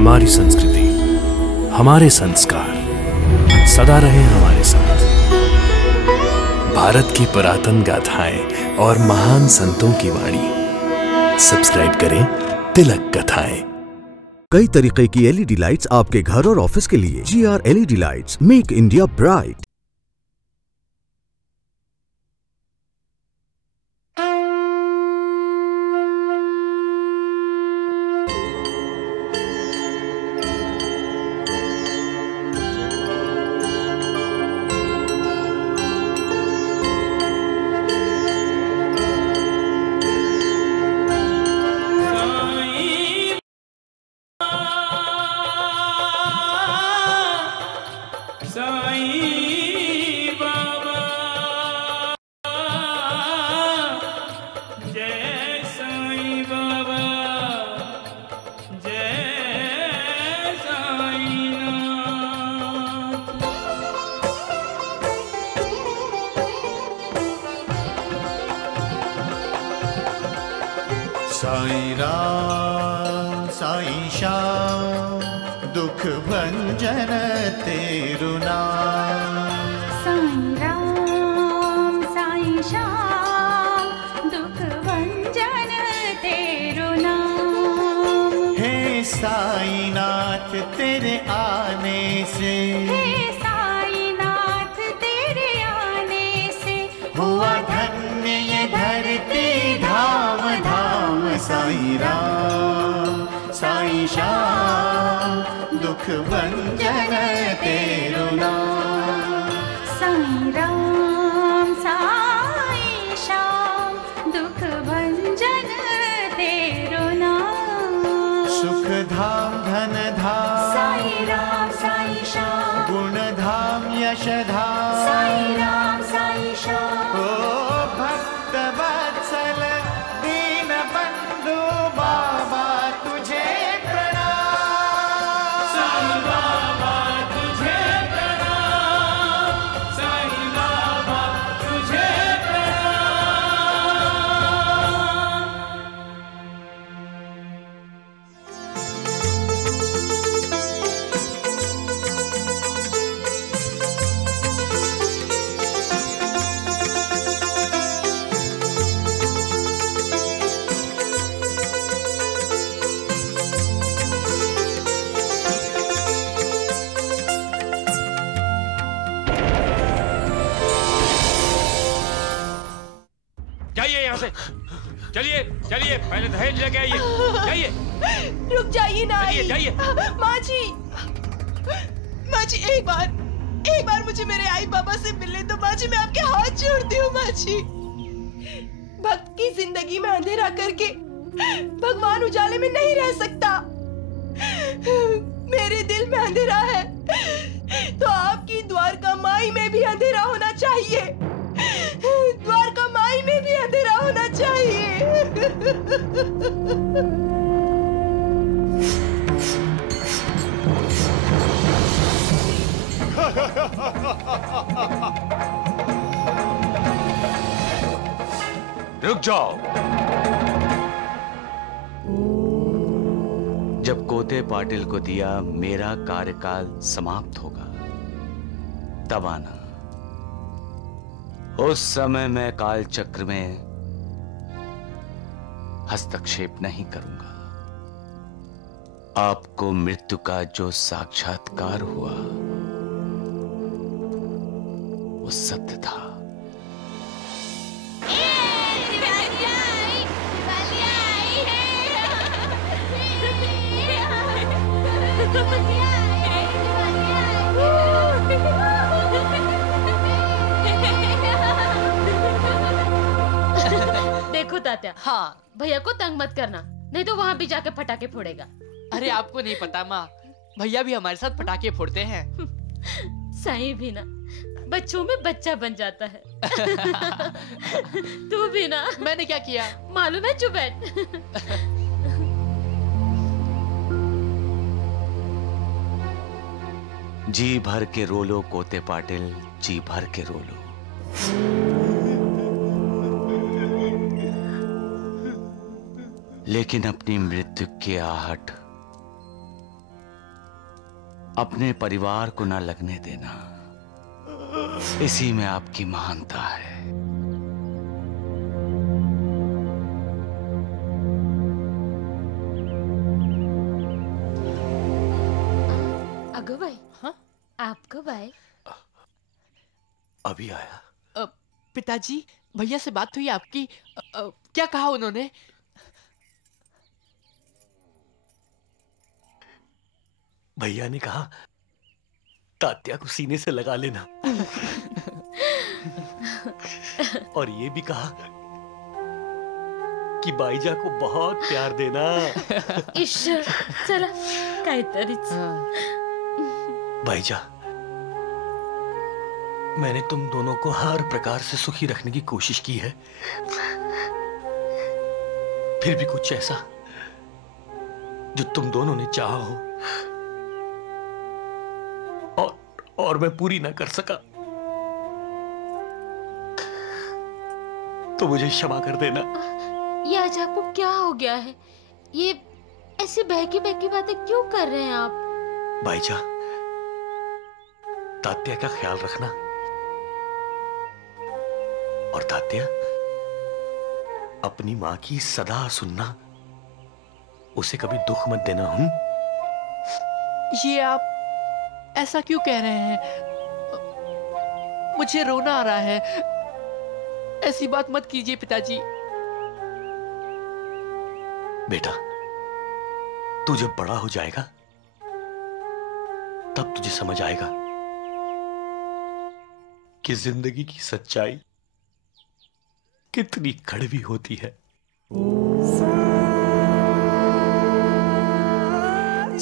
हमारी संस्कृति, हमारे संस्कार सदा रहे हमारे साथ। भारत की पुरातन गाथाएं और महान संतों की वाणी। सब्सक्राइब करें तिलक कथाएं। कई तरीके की एलईडी लाइट्स आपके घर और ऑफिस के लिए। GR LED lights, make India bright. Sai Ram Sai Shyam दुख भंजन तेरु नाम। साईं राम साईं श्याम दुख भंजन तेरु नाम। हे साईं नाथ तेरे आने से, हे साईं नाथ तेरे आने से हुआ धन्य ये धरती धाम धाम। साईं राम साईं श्याम दुख भंजन तेरु नाम। साईं राम साईं श्याम दुख भंजन तेरु नाम। सुख धाम धन धाम साईं राम साईं श्याम। गुण धाम यश धाम साईं राम साईं श्याम। ओ भक्त वत्सल दीन बंधु बाबा तुझे प्रणाम। साईं बाबा तुझे प्रणाम। साईं बाबा तुझे प्रणाम। जाइए यहाँ से, चलिए चलिए, पहले दहेज लेके आइए। जाइए, रुक जाइए ना। चलिए जाइए। माँ जी, माँ जी एक बार मुझे मेरे आई बाबा से मिलने दो माँ जी। मैं आपके हाथ जोड़ती हूँ माँ जी। भक्त की जिंदगी में अंधेरा करके भगवान उजाले में नहीं रह सकता। मेरे दिल में अंधेरा है तो आपकी द्वारका माई में भी अंधेरा होना चाहिए। द्वारका माई में भी अंधेरा होना चाहिए। रुक जाओ। जब कोते पाटिल को दिया मेरा कार्यकाल समाप्त होगा तब आना। उस समय मैं काल चक्र में हस्तक्षेप नहीं करूंगा। आपको मृत्यु का जो साक्षात्कार हुआ वो सत्य था। देखो तात्या, हाँ भैया को तंग मत करना, नहीं तो वहाँ भी जाके पटाखे फोड़ेगा। अरे आपको नहीं पता माँ, भैया भी हमारे साथ पटाखे फोड़ते हैं। सही भी ना, बच्चों में बच्चा बन जाता है। तू भी ना। मैंने क्या किया? मालूम है, चुप बैठ। जी भर के रोलो कोते पाटिल, जी भर के रोलो। लेकिन अपनी मृत्यु की आहट अपने परिवार को न लगने देना, इसी में आपकी महानता है। अगो भाई, हाँ? आप कब आए? अभी आया। पिताजी, भैया से बात हुई आपकी? क्या कहा उन्होंने? भैया ने कहा तात्या को सीने से लगा लेना और ये भी कहा कि बाईजा को बहुत प्यार देना। ईश्वर, चला काहीतरीच। बाईजा, मैंने तुम दोनों को हर प्रकार से सुखी रखने की कोशिश की है, फिर भी कुछ ऐसा जो तुम दोनों ने चाहा हो और मैं पूरी ना कर सका, तो मुझे क्षमा कर देना। ये आज आपको क्या हो गया है? ये ऐसी बहकी बहकी बातें क्यों कर रहे हैं आप? भाईजा, तात्या का ख्याल रखना, और तात्या, अपनी मां की सदा सुनना, उसे कभी दुख मत देना। ये आप ऐसा क्यों कह रहे हैं? मुझे रोना आ रहा है। ऐसी बात मत कीजिए पिताजी। बेटा, तू जब बड़ा हो जाएगा तब तुझे समझ आएगा कि जिंदगी की सच्चाई कितनी कड़वी होती है।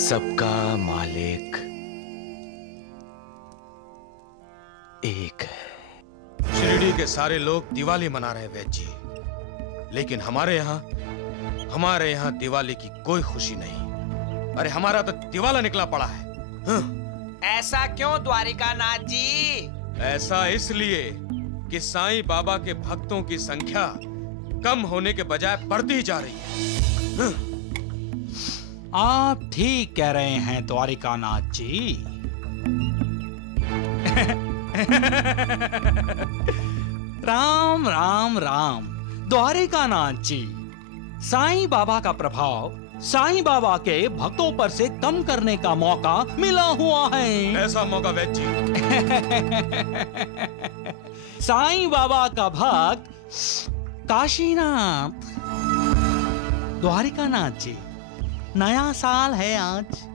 सबका मालिक एक है। शिरडी के सारे लोग दिवाली मना रहे हैं वैद्य जी, लेकिन हमारे यहाँ दिवाली की कोई खुशी नहीं। अरे हमारा तो दिवाला निकला पड़ा है। ऐसा क्यों द्वारिकानाथ जी? ऐसा इसलिए कि साईं बाबा के भक्तों की संख्या कम होने के बजाय बढ़ती जा रही है। आप ठीक कह रहे हैं द्वारिकानाथ जी। राम राम राम द्वारिकानाथ जी। साईं बाबा का प्रभाव साईं बाबा के भक्तों पर से कम करने का मौका मिला हुआ है। ऐसा मौका वैद्य जी। साईं बाबा का भक्त काशीनाथ। द्वारिकानाथ जी, नया साल है आज।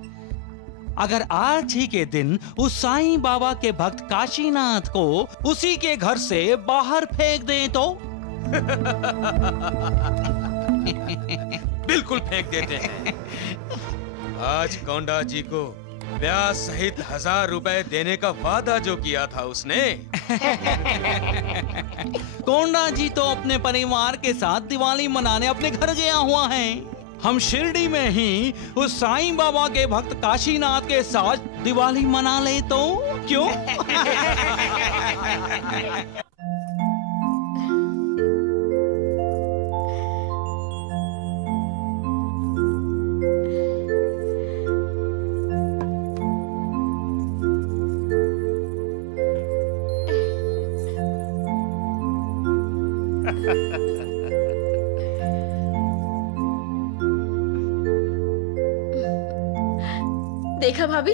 अगर आज ही के दिन उस साईं बाबा के भक्त काशीनाथ को उसी के घर से बाहर फेंक दें तो? बिल्कुल फेंक देते हैं। आज कोंडा जी को ब्याज सहित 1000 रुपए देने का वादा जो किया था उसने। कोंडा जी तो अपने परिवार के साथ दिवाली मनाने अपने घर गया हुआ है। हम शिरडी में ही उस साईं बाबा के भक्त काशीनाथ के साथ दिवाली मना ले तो क्यों? देखा भाभी,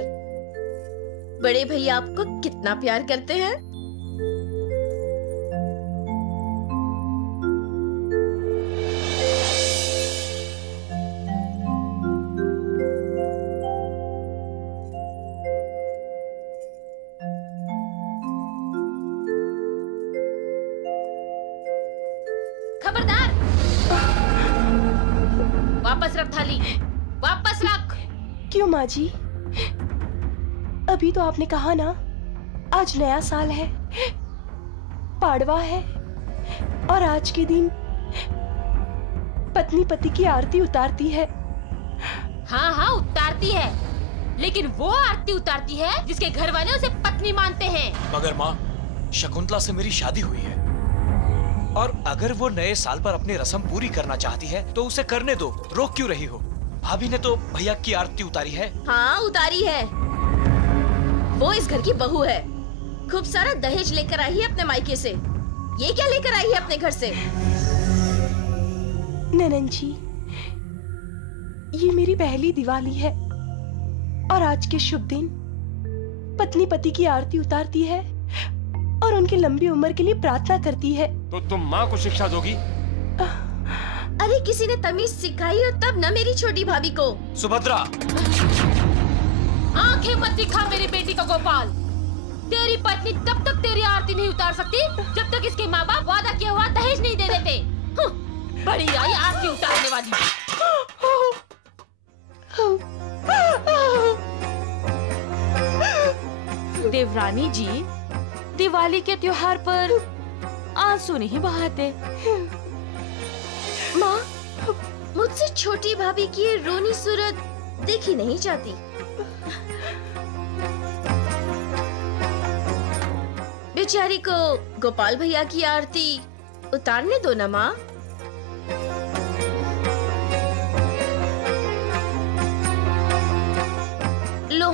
बड़े भैया आपको कितना प्यार करते हैं। खबरदार, वापस रख थाली, वापस रख। क्यों माँ जी? अभी तो आपने कहा ना, आज नया साल है, पाड़वा है, और आज के दिन पत्नी पति की आरती उतारती है। हाँ हाँ उतारती है, लेकिन वो आरती उतारती है जिसके घर वाले उसे पत्नी मानते हैं। मगर माँ, शकुंतला से मेरी शादी हुई है, और अगर वो नए साल पर अपनी रस्म पूरी करना चाहती है तो उसे करने दो, रोक क्यों रही हो? भाभी ने तो भैया की आरती उतारी है। हाँ उतारी है, वो इस घर की बहू है। खूब सारा दहेज लेकर आई है अपने मायके से। ये क्या लेकर आई है अपने घर से? ननन जी, ये मेरी पहली दिवाली है और आज के शुभ दिन पत्नी पति की आरती उतारती है और उनकी लंबी उम्र के लिए प्रार्थना करती है। तो तुम माँ को शिक्षा दोगी? अरे किसी ने तमीज सिखाई हो तब न मेरी छोटी भाभी को। सुभद्रा, आंखें मत दिखा मेरी बेटी को गोपाल। तेरी पत्नी तब तक तेरी आरती नहीं उतार सकती जब तक इसके माँ बाप वादा किया हुआ दहेज नहीं दे देते। बड़ी आई आरती उतारने वाली। देवरानी जी, दिवाली के त्योहार पर आंसू नहीं बहाते। माँ, मुझसे छोटी भाभी की ये रोनी सूरत देखी नहीं जाती। बेचारी को गोपाल भैया की आरती उतारने दो ना माँ। लो,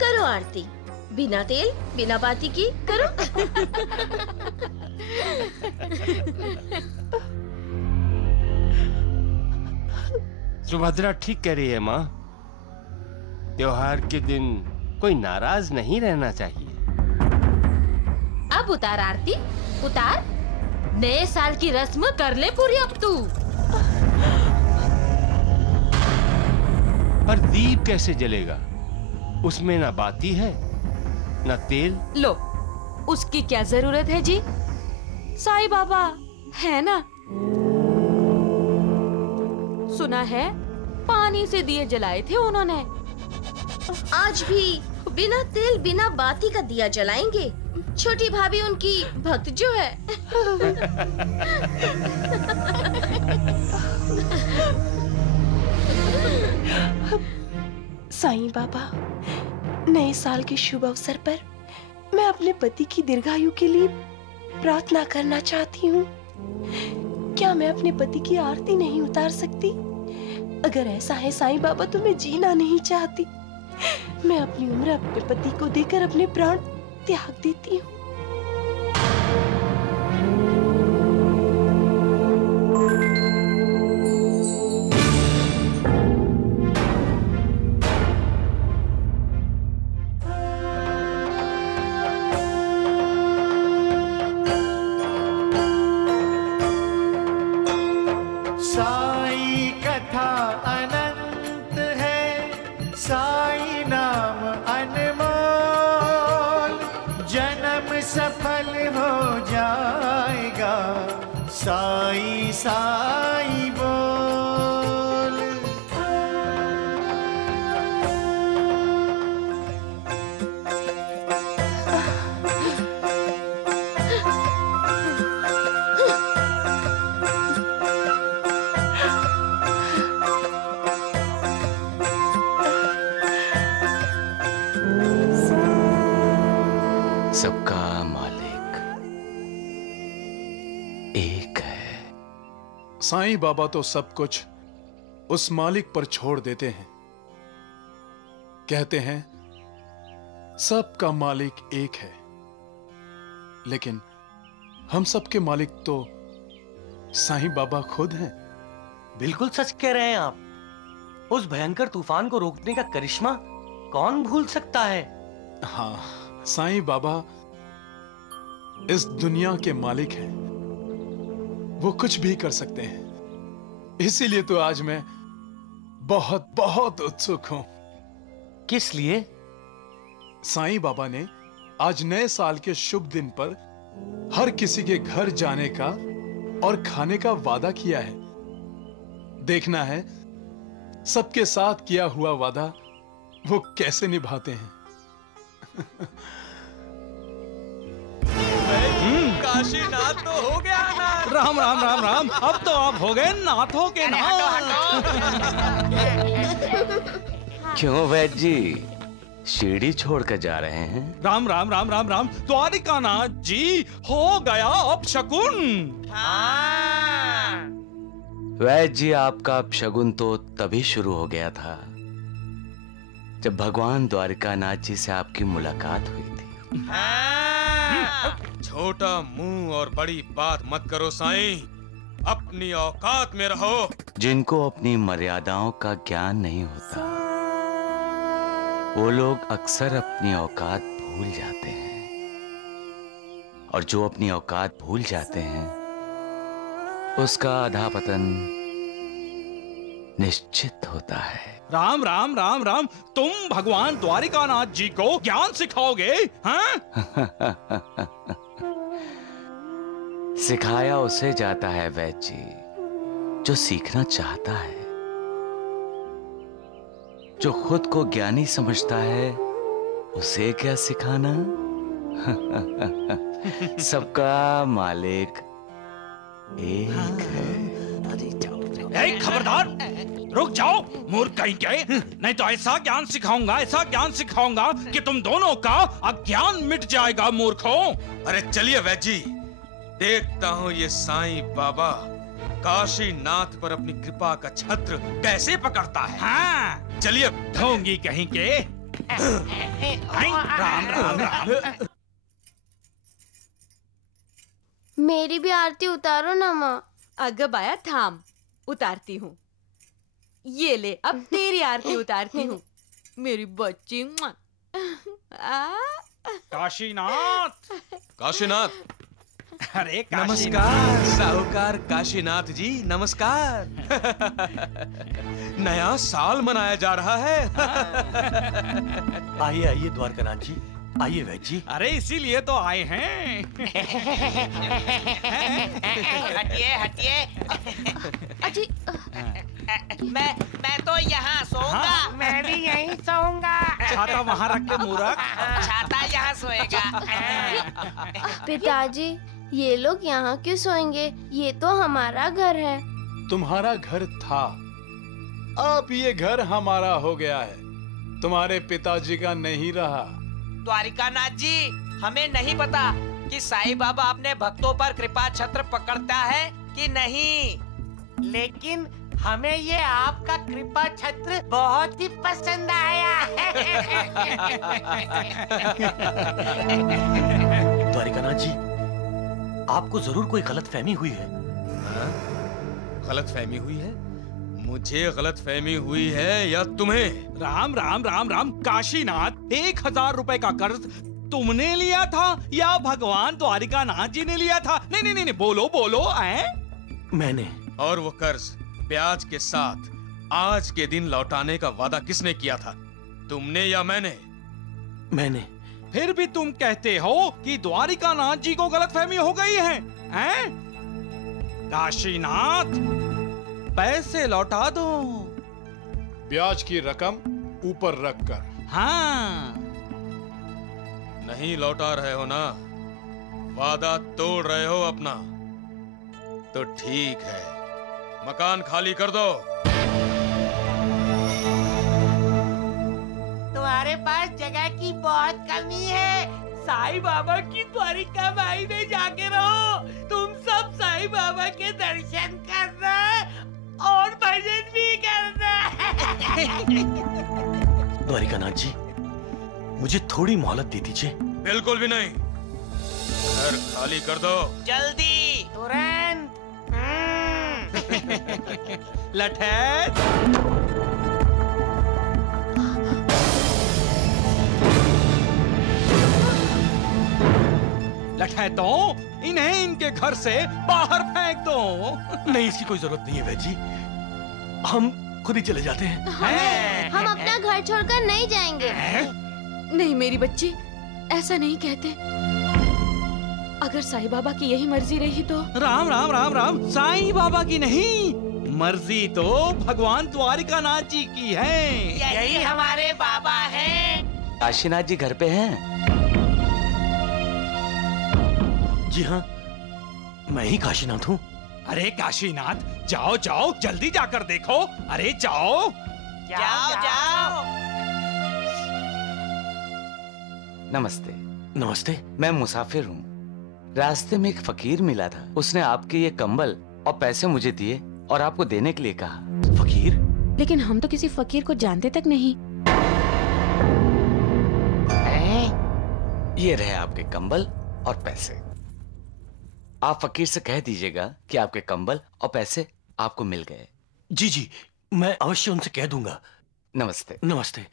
करो आरती। बिना तेल बिना बाती की करो। सुभद्रा ठीक कह रही है माँ। त्योहार के दिन कोई नाराज नहीं रहना चाहिए। अब उतार आरती, उतार। नए साल की रस्म कर ले पूरी अब तू। पर दीप कैसे जलेगा? उसमें ना बाती है ना तेल। लो, उसकी क्या जरूरत है जी? साईं बाबा है ना। सुना है पानी से दिए जलाए थे उन्होंने। आज भी बिना तेल बिना बाती का दिया जलाएंगे। छोटी भाभी उनकी भक्त जो है। साईं बाबा, नए साल के शुभ अवसर पर मैं अपने पति की दीर्घायु के लिए प्रार्थना करना चाहती हूँ। क्या मैं अपने पति की आरती नहीं उतार सकती? अगर ऐसा है साईं बाबा तो मैं जीना नहीं चाहती। मैं अपनी उम्र अपने पति को देकर अपने प्राण त्याग देती हूँ। साई कथा अनंत है, साई नाम अनमोल। जन्म सफल हो जाएगा, साई साई बोल। सबका मालिक एक है। साईं बाबा तो सब कुछ उस मालिक पर छोड़ देते हैं। कहते हैं सबका मालिक एक है, लेकिन हम सबके मालिक तो साईं बाबा खुद हैं। बिल्कुल सच कह रहे हैं आप। उस भयंकर तूफान को रोकने का करिश्मा कौन भूल सकता है? हाँ, साईं बाबा इस दुनिया के मालिक हैं। वो कुछ भी कर सकते हैं। इसीलिए तो आज मैं बहुत बहुत उत्सुक हूं। किस लिए? साईं बाबा ने आज नए साल के शुभ दिन पर हर किसी के घर जाने का और खाने का वादा किया है। देखना है सबके साथ किया हुआ वादा वो कैसे निभाते हैं। काशीनाथ तो हो गया ना। राम राम राम राम, अब तो आप हो गए नाथों के नाथ। क्यों वैद्य जी, शिरडी छोड़कर जा रहे हैं? राम राम राम राम राम, द्वारिकानाथ जी हो गया अब शकुन। वैद्य जी, आपका अपशगुन तो तभी शुरू हो गया था जब भगवान द्वारिकानाथ जी से आपकी मुलाकात हुई थी। छोटा मुंह और बड़ी बात मत करो साईं, अपनी औकात में रहो। जिनको अपनी मर्यादाओं का ज्ञान नहीं होता, वो लोग अक्सर अपनी औकात भूल जाते हैं, और जो अपनी औकात भूल जाते हैं उसका अधःपतन निश्चित होता है। राम राम राम राम, तुम भगवान द्वारिकानाथ जी को ज्ञान सिखाओगे? हाँ? सिखाया उसे जाता है वैद्य जी जो सीखना चाहता है। जो खुद को ज्ञानी समझता है उसे क्या सिखाना। सबका मालिक एक है। खबरदार, रुक जाओ मूर्ख कहीं के, नहीं तो ऐसा ज्ञान सिखाऊंगा कि तुम दोनों का अज्ञान मिट जाएगा मूर्खों। अरे चलिए वैद्य जी, देखता हूँ ये साईं बाबा काशीनाथ पर अपनी कृपा का छत्र कैसे पकड़ता है। हाँ चलिए। ढोंगी कहीं के। राम राम राम। मेरी भी आरती उतारो ना माँ। अगबाया थाम, उतारती हूँ। ये ले, अब तेरी आरती उतारती हूँ मेरी बच्ची। काशीनाथ। अरे काशीनाथ। नमस्कार साहूकार काशीनाथ जी, नमस्कार। नया साल मनाया जा रहा है। आइए आइए द्वारकानाथ जी, आइए वैद्य जी। अरे इसीलिए तो आए हैं। हटिए हटिए। अजी मैं तो यहाँ सोऊंगा। हाँ? मैं भी यहीं सोऊंगा। छाता वहाँ रख के मूर्ख। छाता यहाँ सोएगा। पिताजी, ये लोग यहाँ क्यों सोएंगे? ये तो हमारा घर है। तुम्हारा घर था, अब ये घर हमारा हो गया है, तुम्हारे पिताजी का नहीं रहा। द्वारिकानाथ जी, हमें नहीं पता कि साईं बाबा अपने भक्तों पर कृपा छत्र पकड़ता है कि नहीं, लेकिन हमें ये आपका कृपा छत्र बहुत ही पसंद आया। द्वारिकानाथ जी, आपको जरूर कोई गलतफहमी हुई है। गलतफहमी हुई है? मुझे गलतफहमी हुई है या तुम्हें? राम राम राम राम। काशीनाथ, 1000 रुपए का कर्ज तुमने लिया था या भगवान द्वारिकानाथ जी ने लिया था? नहीं नहीं नहीं, बोलो बोलो। मैंने। और वो कर्ज ब्याज के साथ आज के दिन लौटाने का वादा किसने किया था, तुमने या मैंने? मैंने। फिर भी तुम कहते हो कि द्वारिकानाथ जी को गलतफहमी हो गई है, हैं? काशीनाथ, पैसे लौटा दो। ब्याज की रकम ऊपर रखकर। हाँ। नहीं लौटा रहे हो ना? वादा तोड़ रहे हो अपना? तो ठीक है, मकान खाली कर दो। तुम्हारे पास जगह की बहुत कमी है। साईं बाबा की द्वारिका माई में जाके रहो। तुम सब साईं बाबा के दर्शन करना और भजन भी करना। द्वारिकानाथ जी, मुझे थोड़ी मोहलत दे दीजिए। बिल्कुल भी नहीं, घर खाली कर दो। जल्दी, तुरंत। लठैत। लठैतों, इन्हें इनके घर से बाहर फेंक दो। नहीं, इसकी कोई जरूरत नहीं है वैद्य जी, हम खुद ही चले जाते हैं। हम अपना घर छोड़कर नहीं जाएंगे। नहीं मेरी बच्ची, ऐसा नहीं कहते। अगर साईं बाबा की यही मर्जी रही तो। राम राम राम राम। साईं बाबा की नहीं, मर्जी तो भगवान द्वारिकानाथ जी की है। यही हमारे बाबा हैं। काशीनाथ जी घर पे हैं? जी हाँ, मैं ही काशीनाथ हूँ। अरे काशीनाथ, जाओ जाओ, जल्दी जाकर देखो। अरे जाओ जाओ जाओ। नमस्ते। नमस्ते। मैं मुसाफिर हूँ। रास्ते में एक फकीर मिला था, उसने आपके ये कंबल और पैसे मुझे दिए और आपको देने के लिए कहा। फकीर? लेकिन हम तो किसी फकीर को जानते तक नहीं। ये रहे आपके कंबल और पैसे। आप फकीर से कह दीजिएगा कि आपके कंबल और पैसे आपको मिल गए। जी जी, मैं अवश्य उनसे कह दूंगा। नमस्ते। नमस्ते।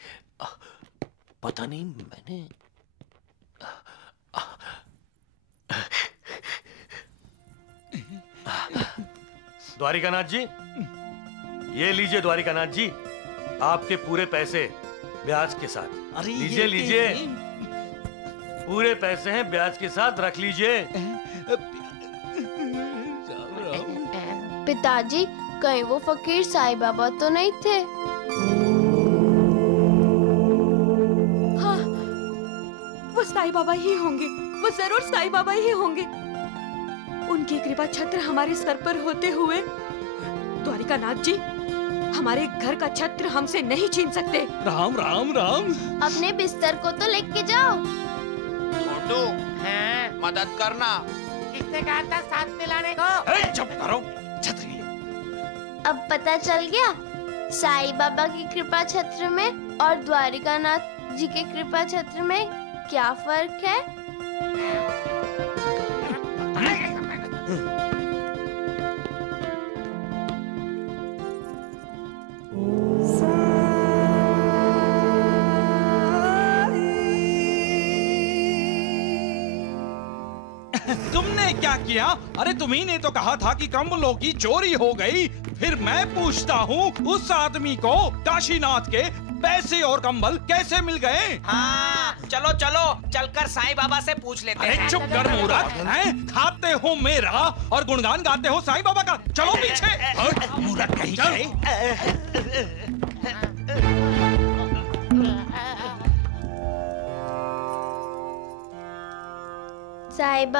पता नहीं मैंने द्वारिकानाथ जी, ये लीजिए द्वारिकानाथ जी, आपके पूरे पैसे ब्याज के साथ। अरे लीजिए लीजिए, पूरे पैसे हैं ब्याज के साथ, रख लीजिए। पिताजी, कहीं वो फकीर साईं बाबा तो नहीं थे? हाँ, वो साईं बाबा ही होंगे, वो जरूर साईं बाबा ही होंगे। उनकी कृपा छत्र हमारे सर पर होते हुए द्वारिकानाथ जी हमारे घर का छत्र हमसे नहीं छीन सकते। राम राम राम। अपने बिस्तर को तो लेके जाओ। छोटू, हैं, मदद करना। किसने कहा था साथ में लाने को? चुप करो, छतरी। अब पता चल गया साईं बाबा की कृपा छत्र में और द्वारिकानाथ जी के कृपा छत्र में क्या फर्क है? तुमने क्या किया? अरे तुम्ही ने तो कहा था कि कंबलों की चोरी हो गई। फिर मैं पूछता हूँ, उस आदमी को काशीनाथ के पैसे और कंबल कैसे मिल गए? हाँ, चलो चलो चलकर साईं बाबा से पूछ लेते हैं। अरे चुप कर मूर्ख, हैं? खाते हो मेरा और गुणगान गाते हो साईं बाबा का। चलो पीछे। मूर्ख कहीं चल। साईं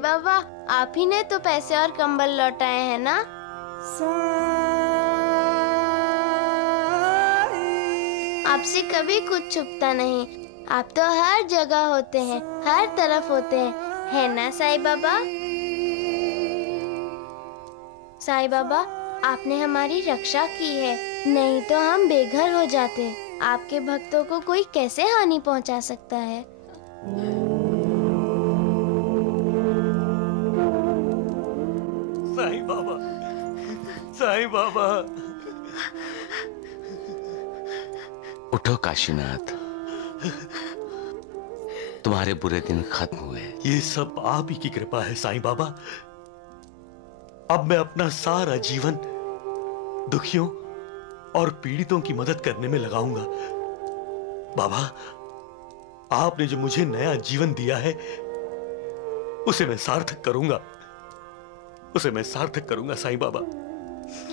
बाबा, आप ही ने तो पैसे और कंबल लौटाए हैं ना? आपसे कभी कुछ छुपता नहीं, आप तो हर जगह होते हैं, हर तरफ होते हैं, है ना साईं बाबा? साईं बाबा, आपने हमारी रक्षा की है, नहीं तो हम बेघर हो जाते। आपके भक्तों को कोई कैसे हानि पहुंचा सकता है? साईं बाबा, साईं बाबा। उठो काशीनाथ, तुम्हारे बुरे दिन खत्म हुए। ये सब आप ही की कृपा है साईं बाबा। अब मैं अपना सारा जीवन दुखियों और पीड़ितों की मदद करने में लगाऊंगा। बाबा, आपने जो मुझे नया जीवन दिया है उसे मैं सार्थक करूंगा, उसे मैं सार्थक करूंगा साईं बाबा।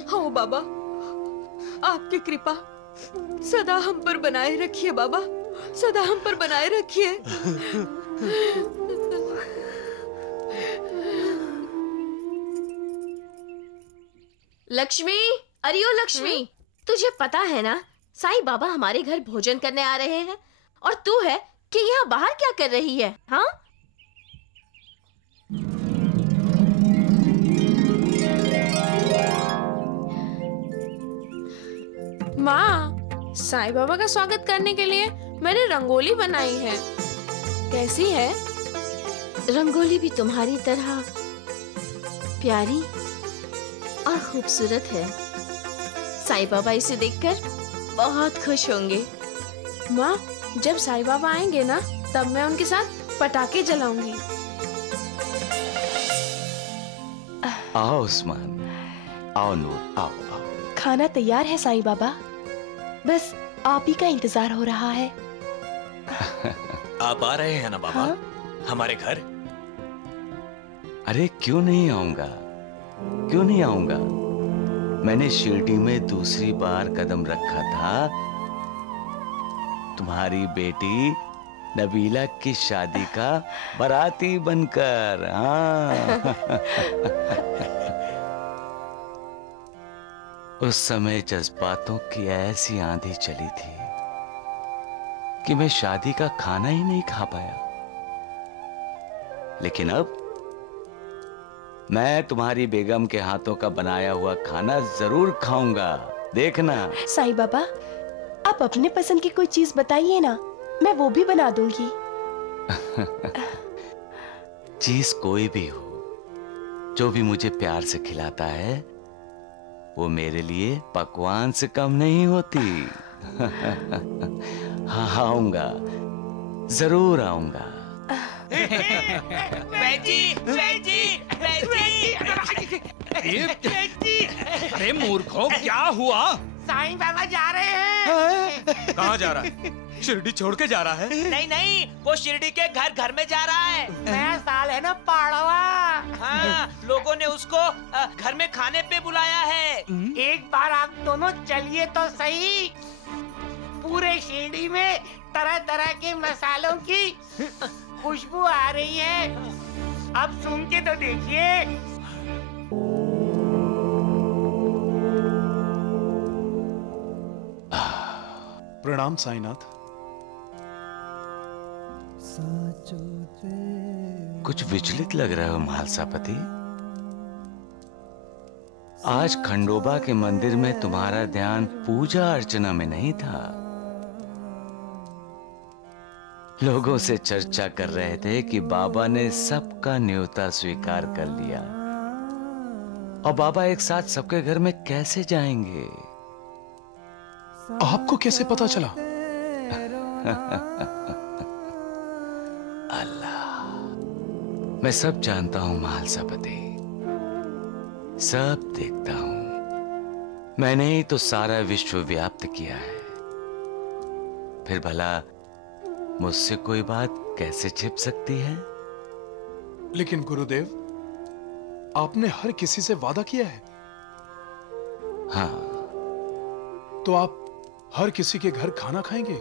हाँ बाबा, आपकी कृपा सदा हम पर बनाए रखिए बाबा, सदा हम पर बनाए रखिए। लक्ष्मी, अरे ओ लक्ष्मी, तुझे पता है ना साईं बाबा हमारे घर भोजन करने आ रहे हैं और तू है कि यहाँ बाहर क्या कर रही है? हाँ, माँ, साईं बाबा का स्वागत करने के लिए मैंने रंगोली बनाई है, कैसी है? रंगोली भी तुम्हारी तरह प्यारी और खूबसूरत है। साईं बाबा इसे देखकर बहुत खुश होंगे। माँ, जब साईं बाबा आएंगे ना, तब मैं उनके साथ पटाखे जलाऊंगी। आओ उस्मान, आओ नूर, आओ आओ। खाना तैयार है साईं बाबा, बस आप ही का इंतजार हो रहा है। आप आ रहे हैं ना बाबा? हाँ? हमारे घर? अरे क्यों नहीं आऊंगा, क्यों नहीं आऊंगा। मैंने शिरडी में दूसरी बार कदम रखा था तुम्हारी बेटी नबीला की शादी का बाराती बनकर। हाँ। उस समय जज्बातों की ऐसी आंधी चली थी कि मैं शादी का खाना ही नहीं खा पाया। लेकिन अब मैं तुम्हारी बेगम के हाथों का बनाया हुआ खाना जरूर खाऊंगा, देखना। साईं बाबा, आप अपने पसंद की कोई चीज बताइए ना, मैं वो भी बना दूंगी। चीज कोई भी हो, जो भी मुझे प्यार से खिलाता है वो मेरे लिए पकवान से कम नहीं होती। हाँ, आऊंगा, जरूर आऊंगा। अरे मूर्खों, क्या हुआ? साईं बाबा जा रहे हैं। कहाँ जा रहा है? शिरडी छोड़ के जा रहा है? नहीं नहीं, वो शिरडी के घर घर में जा रहा है। नया साल है ना पाड़वा। हाँ, लोगों ने उसको घर में खाने पे बुलाया है। एक बार आप दोनों चलिए तो सही। पूरे शिरडी में तरह तरह के मसालों की खुशबू आ रही है। अब सुन के तो देखिए। प्रणाम साईनाथ। कुछ विचलित लग रहे हो महालसापति। आज खंडोबा के मंदिर में तुम्हारा ध्यान पूजा अर्चना में नहीं था। लोगों से चर्चा कर रहे थे कि बाबा ने सबका न्योता स्वीकार कर लिया और बाबा एक साथ सबके घर में कैसे जाएंगे। आपको कैसे पता चला? अल्लाह, मैं सब जानता हूं महालसापति, सब देखता हूं। मैंने ही तो सारा विश्व व्याप्त किया है। फिर भला मुझसे कोई बात कैसे छिप सकती है? लेकिन गुरुदेव, आपने हर किसी से वादा किया है। हाँ। तो आप हर किसी के घर खाना खाएंगे?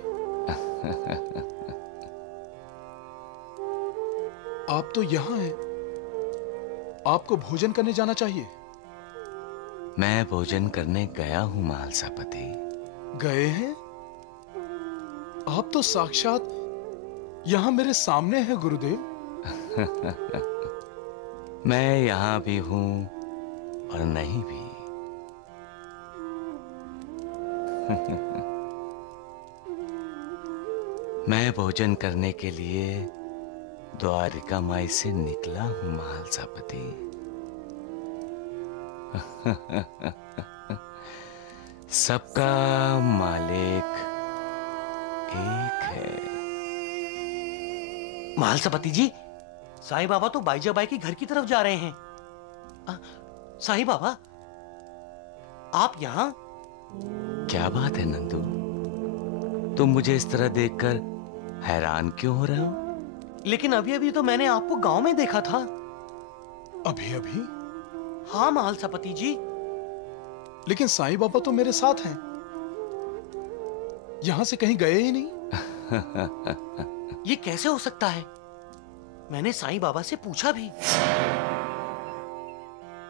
आप तो यहां हैं। आपको भोजन करने जाना चाहिए। मैं भोजन करने गया हूं महालसापति। गए हैं? आप तो साक्षात यहां मेरे सामने हैं गुरुदेव। मैं यहां भी हूं और नहीं भी। मैं भोजन करने के लिए द्वारिका माई से निकला हूं महालसापति। सबका मालिक एक है। महालसापति जी, साईं बाबा तो बाईजाबाई के घर की तरफ जा रहे हैं। साईं बाबा, आप यहाँ? क्या बात है नंदू, तुम मुझे इस तरह देखकर हैरान क्यों हो रहे हो? लेकिन अभी अभी तो मैंने आपको गांव में देखा था। अभी अभी? हाँ महालसापति जी। लेकिन साईं बाबा तो मेरे साथ हैं। यहां से कहीं गए ही नहीं। ये कैसे हो सकता है? मैंने साईं बाबा से पूछा भी।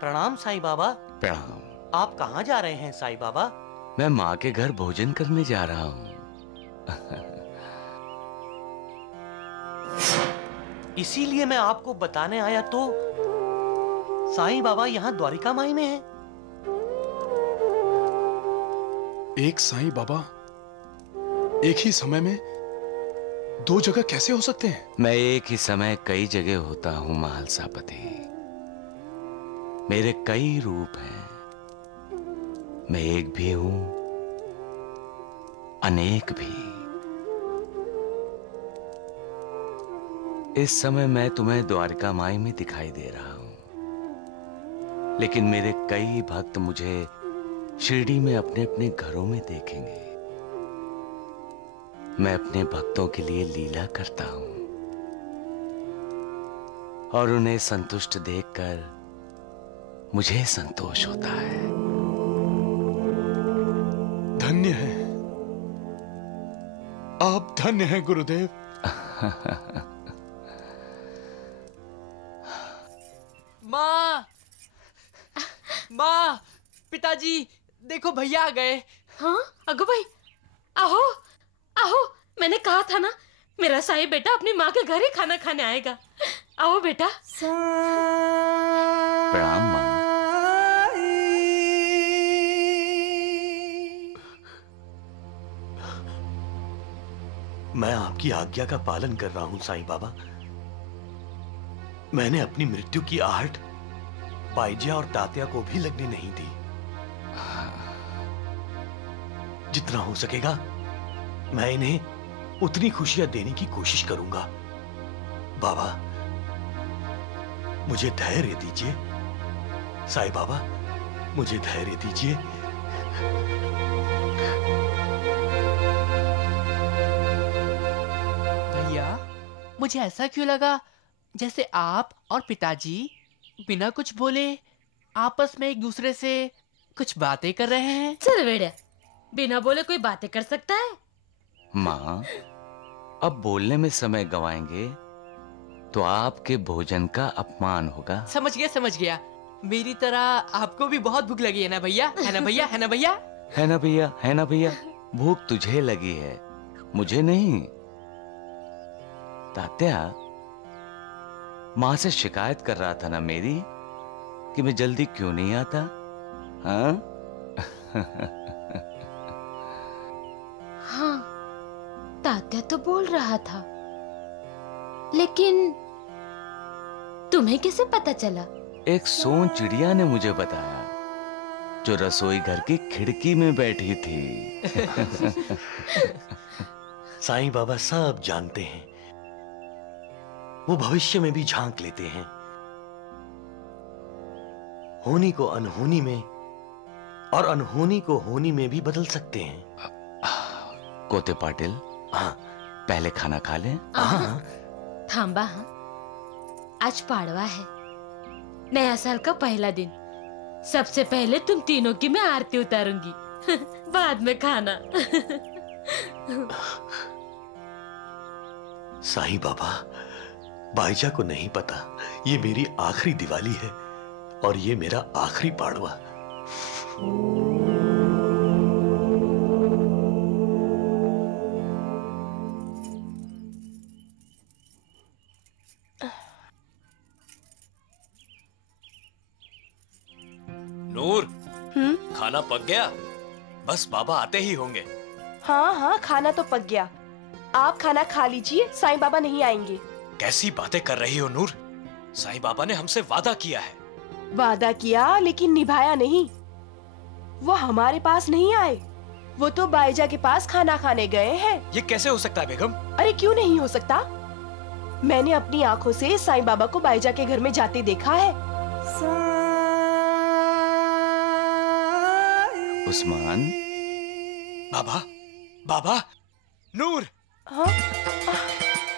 प्रणाम साईं बाबा। प्रणाम। आप कहाँ जा रहे हैं साईं बाबा? मैं माँ के घर भोजन करने जा रहा हूँ। इसीलिए मैं आपको बताने आया तो साईं बाबा यहाँ द्वारिका माई में हैं। एक साईं बाबा एक ही समय में दो जगह कैसे हो सकते हैं? मैं एक ही समय कई जगह होता हूँ महालसापति। मेरे कई रूप हैं। मैं एक भी हूं, अनेक भी। इस समय मैं तुम्हें द्वारिका माई में दिखाई दे रहा हूं, लेकिन मेरे कई भक्त मुझे शिरडी में अपने अपने घरों में देखेंगे। मैं अपने भक्तों के लिए लीला करता हूं और उन्हें संतुष्ट देखकर मुझे संतोष होता है। धन्य है आप, धन्य हैं गुरुदेव। माँ, माँ, पिताजी, देखो भैया आ गए। हाँ अगो भाई, आओ आओ, मैंने कहा था ना मेरा साईं बेटा अपनी माँ के घर ही खाना खाने आएगा। आओ बेटा। प्रणाम माँ। मैं आपकी आज्ञा का पालन कर रहा हूं साईं बाबा। मैंने अपनी मृत्यु की आहट बाईजा और तात्या को भी लगने नहीं दी। जितना हो सकेगा मैं इन्हें उतनी खुशियां देने की कोशिश करूंगा। बाबा, मुझे धैर्य दीजिए। साईं बाबा, मुझे धैर्य दीजिए। भैया, मुझे ऐसा क्यों लगा जैसे आप और पिताजी बिना कुछ बोले आपस में एक दूसरे से कुछ बातें कर रहे हैं। चल बेटा, बिना बोले कोई बातें कर सकता है? माँ, अब बोलने में समय गवाएंगे तो आपके भोजन का अपमान होगा। समझ गया। मेरी तरह आपको भी बहुत भूख लगी है ना भैया? है ना भैया? है ना भैया? है ना भैया। भूख तुझे लगी है, मुझे नहीं। तात्या, माँ से शिकायत कर रहा था ना मेरी कि मैं जल्दी क्यों नहीं आता? हाँ? हाँ, तात्या तो बोल रहा था, लेकिन तुम्हें कैसे पता चला? एक सोन चिड़िया ने मुझे बताया, जो रसोई घर की खिड़की में बैठी थी। साईं बाबा सब जानते हैं। वो भविष्य में भी झांक लेते हैं। होनी को अनहोनी में और अनहोनी को होनी में भी बदल सकते हैं। कोते पाटिल, हाँ, पहले खाना खा लें। हाँ। थांबा, हाँ, आज पाड़वा है, नया साल का पहला दिन। सबसे पहले तुम तीनों की मैं आरती उतारूंगी, बाद में खाना। साईं बाबा, बाईजा को नहीं पता ये मेरी आखिरी दिवाली है और ये मेरा आखिरी पाड़वा। नूर, खाना पक गया? बस बाबा आते ही होंगे। हाँ, खाना तो पक गया। आप खाना खा लीजिए, साईं बाबा नहीं आएंगे। कैसी बातें कर रही हो नूर? साईं बाबा ने हमसे वादा किया है। वादा किया लेकिन निभाया नहीं। वो हमारे पास नहीं आए, वो तो बाईजा के पास खाना खाने गए हैं। ये कैसे हो सकता है बेगम? अरे क्यों नहीं हो सकता? मैंने अपनी आंखों से साईं बाबा को बाईजा के घर में जाते देखा है। उस्मान, बाबा, बाबा, नूर, हाँ?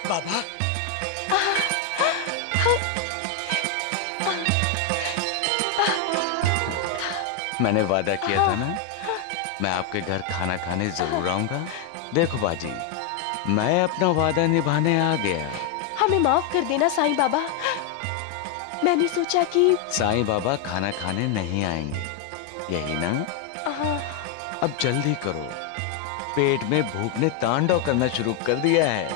बाबा, मैंने वादा किया था ना, मैं आपके घर खाना खाने जरूर आऊंगा। देखो बाजी, मैं अपना वादा निभाने आ गया। हमें माफ कर देना साईं बाबा। मैंने सोचा कि साईं बाबा खाना खाने नहीं आएंगे, यही ना? अब जल्दी करो, पेट में भूख ने तांडव करना शुरू कर दिया है।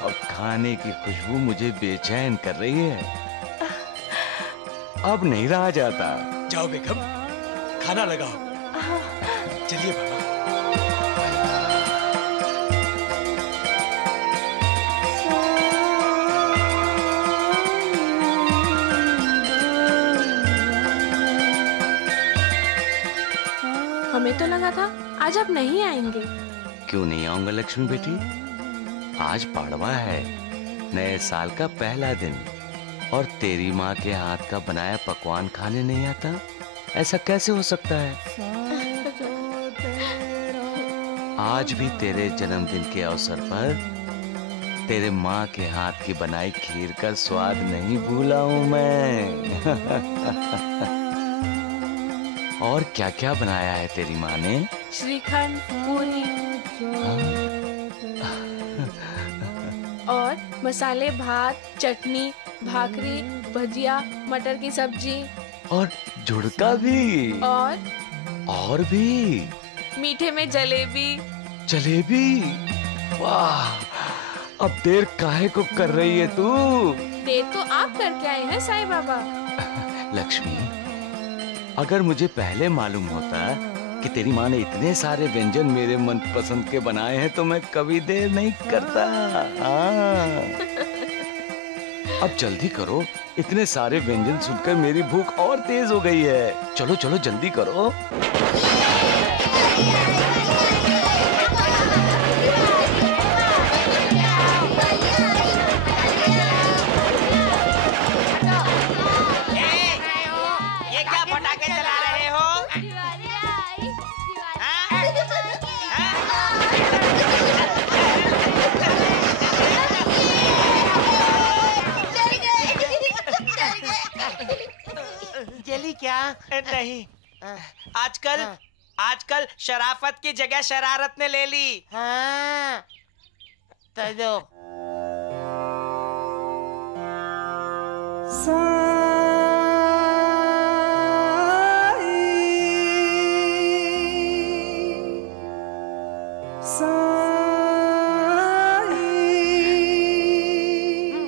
अब खाने की खुशबू मुझे बेचैन कर रही है। अब नहीं रहा जाता। जाओ बेगम, खाना लगाओ। चलिए बाबा। हमें तो लगा था आज आप नहीं आएंगे। क्यों नहीं आऊंगा लक्ष्मी बेटी? आज पाड़वा है, नए साल का पहला दिन, और तेरी माँ के हाथ का बनाया पकवान खाने नहीं आता? ऐसा कैसे हो सकता है? आज भी तेरे जन्मदिन के अवसर पर तेरे माँ के हाथ की बनाई खीर का स्वाद नहीं भूला हूँ मैं। और क्या क्या बनाया है तेरी माँ ने? श्रीखंड, पूरी और मसाले भात, चटनी, भाकरी, भजिया, मटर की सब्जी और झुड़का भी। और भी मीठे में जलेबी। जलेबी? वाह, अब देर काहे को कर रही है तू? देर तो आप करके आए हैं साईं बाबा। लक्ष्मी, अगर मुझे पहले मालूम होता कि तेरी माँ ने इतने सारे व्यंजन मेरे मनपसंद के बनाए हैं तो मैं कभी देर नहीं करता। हाँ। अब जल्दी करो, इतने सारे व्यंजन सुनकर मेरी भूख और तेज हो गई है। चलो चलो जल्दी करो। ये क्या पटाखे चला रहे हो? जली क्या? नहीं, आजकल शराफत की जगह शरारत ने ले ली। हाँ, तो दो।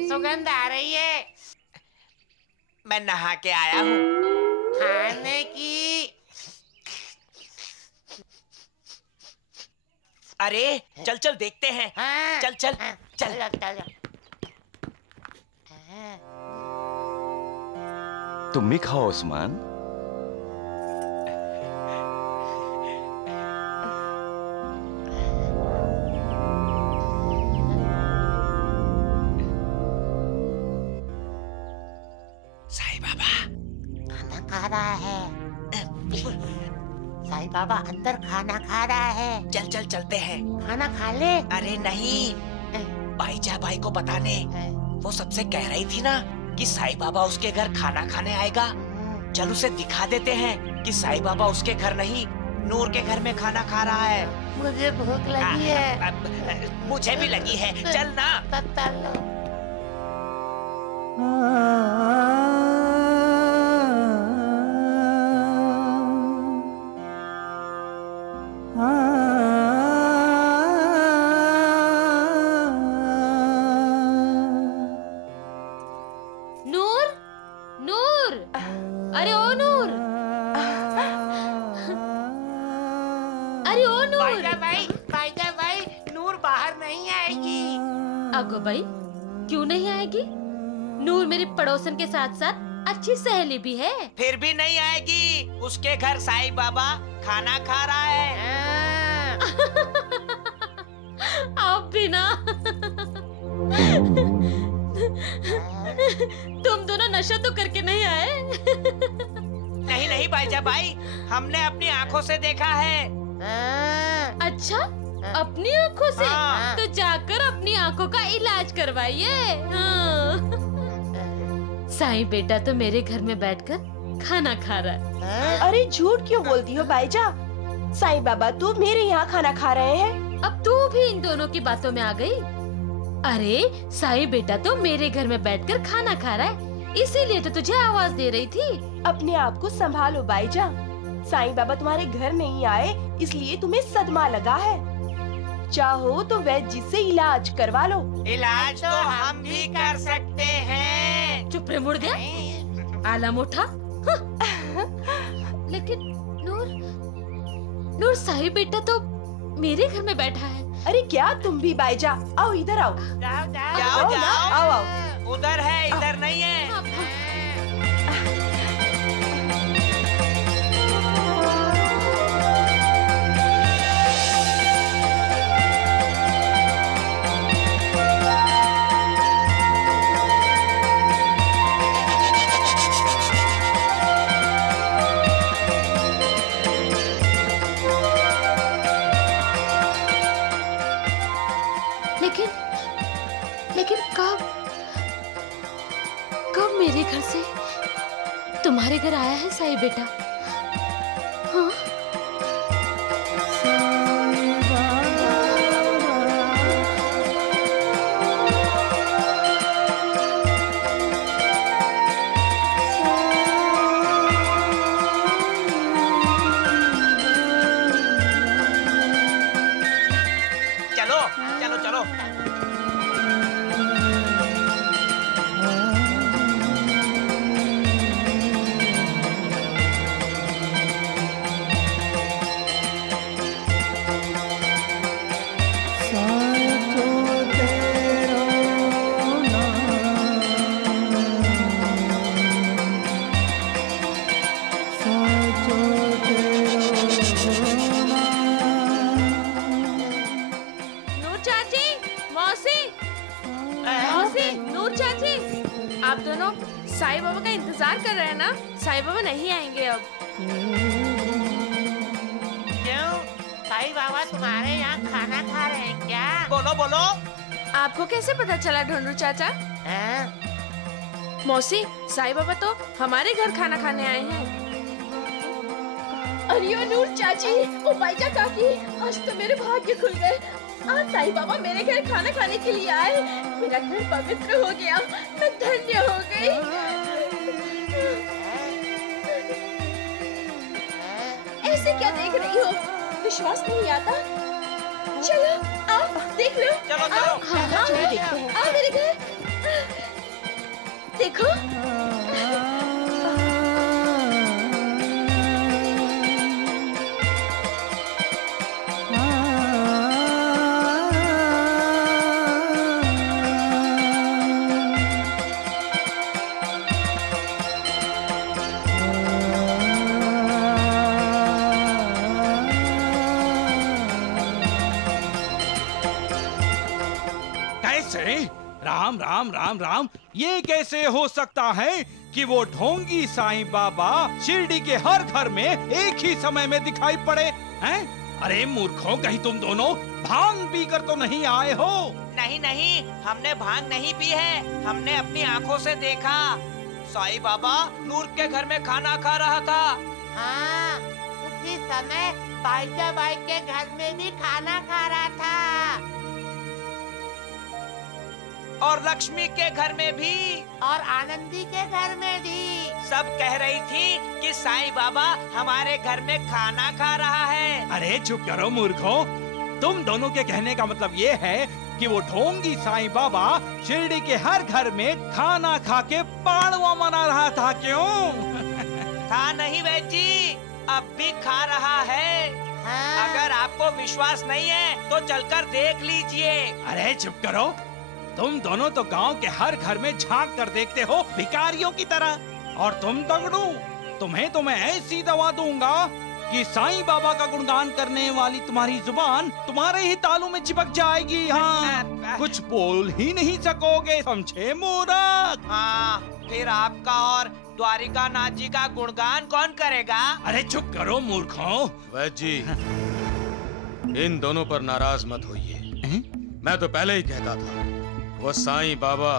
सुगंध आ रही है। मैं नहा के आया हूँ। खाने की। अरे चल चल देखते हैं। हाँ, चल चल हाँ, चल। तुम भी खाओ उस्मान। साईं बाबा खाना खा रहा है। साईं बाबा अंदर खाना खा रहा है। चल चल चलते हैं। खाना खा ले। अरे नहीं, भाईजा भाई को बताने। वो सबसे कह रही थी ना कि साईं बाबा उसके घर खाना खाने आएगा। चल उसे दिखा देते हैं कि साईं बाबा उसके घर नहीं, नूर के घर में खाना खा रहा है। मुझे भूख लगी है। मुझे भी लगी है। चल ना। नूर, नूर, अरे ओ नूर, अरे ओ नूर। भाईजा भाई, नूर बाहर नहीं आएगी। अगो भाई, क्यों नहीं आएगी? नूर मेरी पड़ोसन के साथ साथ अच्छी सहेली भी है। फिर भी नहीं आएगी। उसके घर साईं बाबा खाना खा रहा है। आप भी ना। तुम दोनों नशा तो करके नहीं आए? नहीं नहीं भाईजा भाई, हमने अपनी आंखों से देखा है। अच्छा, अपनी आंखों से? हाँ। तो जाकर अपनी आंखों का इलाज करवाइए। हाँ। साईं बेटा तो मेरे घर में बैठकर खाना खा रहा है। अरे झूठ क्यों बोलती हो भाईजा? साईं बाबा तो मेरे यहाँ खाना खा रहे हैं। अब तू भी इन दोनों की बातों में आ गई। अरे साईं बेटा तो मेरे घर में बैठकर खाना खा रहा है, इसीलिए तो तुझे आवाज दे रही थी। अपने आप को संभालो भाईजा। साईं बाबा तुम्हारे घर नहीं आए इसलिए तुम्हें सदमा लगा है। चाहो तो वैद्य जी से इलाज करवा लो। इलाज तो हम भी कर सकते हैं। चुप रे मुड़ गया, आलम उठा। लेकिन नूर साईं बेटा तो मेरे घर में बैठा है। अरे क्या तुम भी भाईजा, आओ इधर आओ। जाओ जाओ। आओ। उधर है, इधर नहीं है। लेकिन कब मेरे घर से तुम्हारे घर आया है साईं बेटा? हाँ? चलो चलो चलो। आप दोनों साईं बाबा का इंतजार कर रहे हैं ना? साईं बाबा नहीं आएंगे अब। क्यों? साईं बाबा तुम्हारे यहाँ खाना खा रहे हैं क्या? बोलो बोलो। आपको कैसे पता चला ढूंढू चाचा? मौसी, साईं बाबा तो हमारे घर खाना खाने आए हैं। अरे ओ नूर चाची, ओ बाईजा काकी, आज तो मेरे भाग्य खुल गए। आज साईं बाबा मेरे घर खाना खाने के लिए आए। मेरा घर पवित्र हो गया, मैं धन्य हो गई। ऐसे क्या देख रही हो? विश्वास नहीं आता? चलो आओ देख लो। चलो चलो। हाँ, चलो देखते हैं। आओ मेरे घर देखो। राम राम राम राम, ये कैसे हो सकता है कि वो ढोंगी साईं बाबा शिरडी के हर घर में एक ही समय में दिखाई पड़े हैं? अरे मूर्खों, कहीं तुम दोनों भांग पीकर तो नहीं आए हो? नहीं नहीं, हमने भांग नहीं पी है। हमने अपनी आंखों से देखा। साईं बाबा नूर के घर में खाना खा रहा था। हाँ, उसी समय बाईजा बाई के घर में भी खाना खा रहा था। और लक्ष्मी के घर में भी, और आनंदी के घर में भी। सब कह रही थी कि साईं बाबा हमारे घर में खाना खा रहा है। अरे चुप करो मूर्खों, तुम दोनों के कहने का मतलब ये है कि वो ढोंगी साईं बाबा शिरडी के हर घर में खाना खा के पाड़वा मना रहा था, क्यों? था नहीं वैद जी, अब भी खा रहा है। हाँ। अगर आपको विश्वास नहीं है तो चलकर देख लीजिए। अरे चुप करो, तुम दोनों तो गांव के हर घर में झांक कर देखते हो भिखारियों की तरह। और तुम तगड़ू, तुम्हें तो मैं ऐसी दवा दूंगा कि साईं बाबा का गुणगान करने वाली तुम्हारी जुबान तुम्हारे ही तालू में चिपक जाएगी। हाँ, कुछ बोल ही नहीं सकोगे, समझे मूर्ख? हाँ, फिर आपका और द्वारिका नाथ जी का गुणगान कौन करेगा? अरे चुप करो मूर्खों। वैद जी, इन दोनों पर नाराज मत होइए। मैं तो पहले ही कहता था, वो साईं बाबा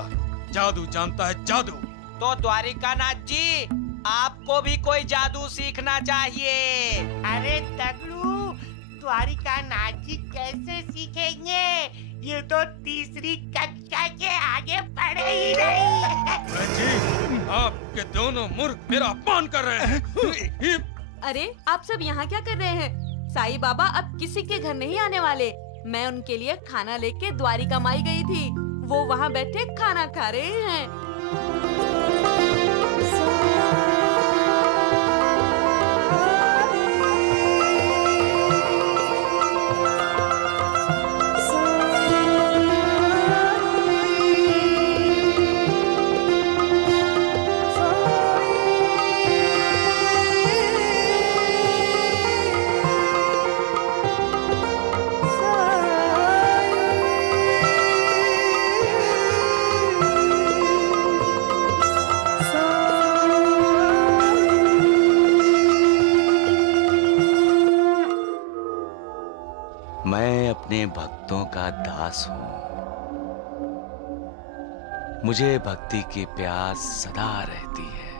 जादू जानता है, जादू। तो द्वारिका नाथ जी, आपको भी कोई जादू सीखना चाहिए। अरे तगड़ू, द्वारिका नाथ जी कैसे सीखेंगे? ये तो तीसरी कक्षा के आगे पढ़े ही नहीं। जी, आपके दोनों मूर्ख मेरा अपमान कर रहे हैं। अरे आप सब यहाँ क्या कर रहे हैं? साईं बाबा अब किसी के घर नहीं आने वाले। मैं उनके लिए खाना लेके द्वारिका माई गई थी, वो वहाँ बैठे खाना खा रहे हैं। मैं अपने भक्तों का दास हूं। मुझे भक्ति की प्यास सदा रहती है।